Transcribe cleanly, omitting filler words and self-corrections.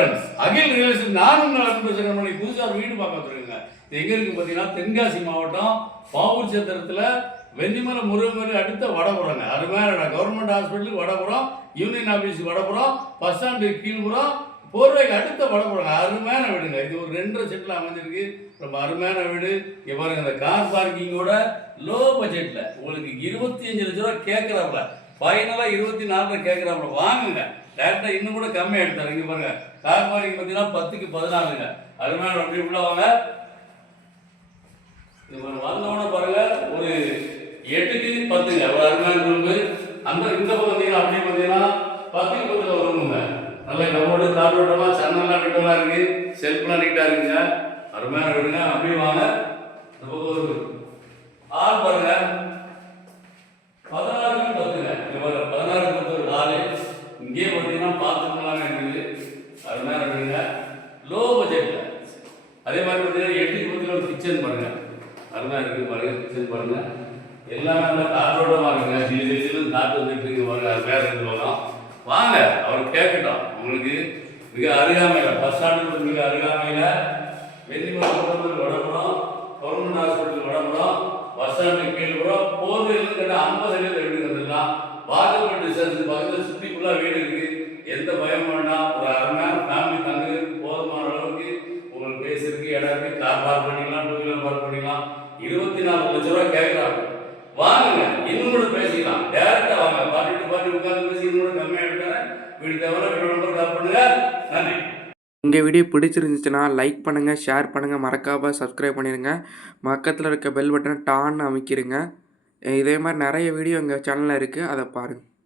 Friends, அகில் real நான் உங்கள் அன்பு பேசுகிறேன். புதுசாக வீடு பார்க்க வந்துருக்குங்க. இது எங்கே இருக்குது பார்த்தீங்கன்னா, தென்காசி மாவட்டம் பாவூர் சத்திரத்தில் வெள்ளிமலை முருகன் அடுத்த வடபுறங்க. அருமையான கவர்மெண்ட் ஹாஸ்பிட்டலுக்கு வடபுறம், யூனியன் ஆஃபீஸுக்கு வடபுறம், பஸ் ஸ்டாண்டு கீழ்புறம், போர்வைக்கு அடுத்த வடபுறங்க. அருமையான வீடுங்க. இது ஒரு 2.5 செட்டில் அமைஞ்சிருக்கு. ரொம்ப அருமையான வீடு. இங்கே பாருங்க, இந்த கார் பார்க்கிங்கோட லோ பட்ஜெட்டில் உங்களுக்கு 25 லட்ச ரூபா கேட்குறாப்புல, ஃபைனலாக 24 கேட்குறாப்புல. வாங்குங்க, டேரக்டாக இன்னும் கூட கம்மியாக எடுத்தாரு. இங்கே பாருங்க, கார் பார்க்கிங் பார்த்தீங்கன்னா 10க்கு 14ங்க. அருமையான அப்படி உள்ள வாங்க. இது வந்தோட பாருங்க, ஒரு 8க்கு 10ங்க. ஒரு அருமையான ரூமு. அந்த இந்த பக்கம் பார்த்தீங்கன்னா அப்படியே பார்த்தீங்கன்னா 10க்கு 10 ஒரு ரூமுங்க. நல்ல கபோர்டு, காற்றோட்டமாக, சன்னெல்லாம் விட்டெல்லாம் இருக்கு, செல்ஃப்லாம் நீட்டாக இருக்குங்க. அருமையான வீடுங்க. அப்படியே வாங்க. இந்த பக்கம் ஒரு ஆள் பாருங்க, 16க்கு 10ங்க. இங்கே பாருங்க, 16க்கு 10 ஒரு ஆளு. இங்கே பார்த்தீங்கன்னா பாத்ரூம்லாம் இருக்குது. அருமையான வீடுங்க, லோ பட்ஜெட்டில். அதே மாதிரி பார்த்தீங்கன்னா 8க்கு 10 ஒரு கிச்சன் பாருங்க, அருமையாக இருக்குது பாருங்க. கிச்சன் பாருங்க, எல்லாமே நல்லா காற்றோட்டமாக இருக்குங்க. சிலு காற்று வந்துட்டு இருக்கு பாருங்க. வேறு இருந்து போகலாம். வாங்க, அவர் கேட்கட்டும். உங்களுக்கு மிக அருகாமையில், பஸ் ஸ்டாண்டுக்கு மிக அருகாமையில், வெள்ளிமலை வடபுறம், கவர்மெண்ட் ஹாஸ்பிட்டல் வடபுறம், பஸ் ஸ்டாண்டுக்கு கீழ்புறம், போர்வையில் கிட்ட 50 அடியில் வீடு வந்துடலாம். வாக்கபிள் டிஸ்டன்ஸ் பக்கத்தில் சுற்றி ஃபுல்லாக வீடு இருக்குது. எந்த பயமும் வேண்டாம். ஒரு அருமையான ஃபேமிலி தங்குறதுக்கு போதுமான அளவுக்கு உங்களுக்கு பேசுறதுக்கு இடம் இருக்குது. கார் பார்க் பண்ணிக்கலாம், 2 வீலர் பார்க் பண்ணிக்கலாம். 24 லட்ச ரூபா கேட்குறாங்க. வாங்குங்க, இன்னும் கூட பேசிக்கலாம். டேரக்டா வாங்க, பாட்டி உட்காந்து பேசி இன்னும் கூட கம்மியாக எடுக்கிறேன். வீடு தேவை வீடு நம்பர் கால் பண்ணுங்க. நன்றி. உங்கள் வீடியோ பிடிச்சிருந்துச்சுன்னா லைக் பண்ணுங்கள், ஷேர் பண்ணுங்கள், மறக்காமல் சப்ஸ்கிரைப் பண்ணிடுங்க. பக்கத்தில் இருக்க பெல் பட்டனை டான்னு அமைக்கிடுங்க. இதே மாதிரி நிறைய வீடியோ எங்கள் சேனலில் இருக்குது, அதை பாருங்கள்.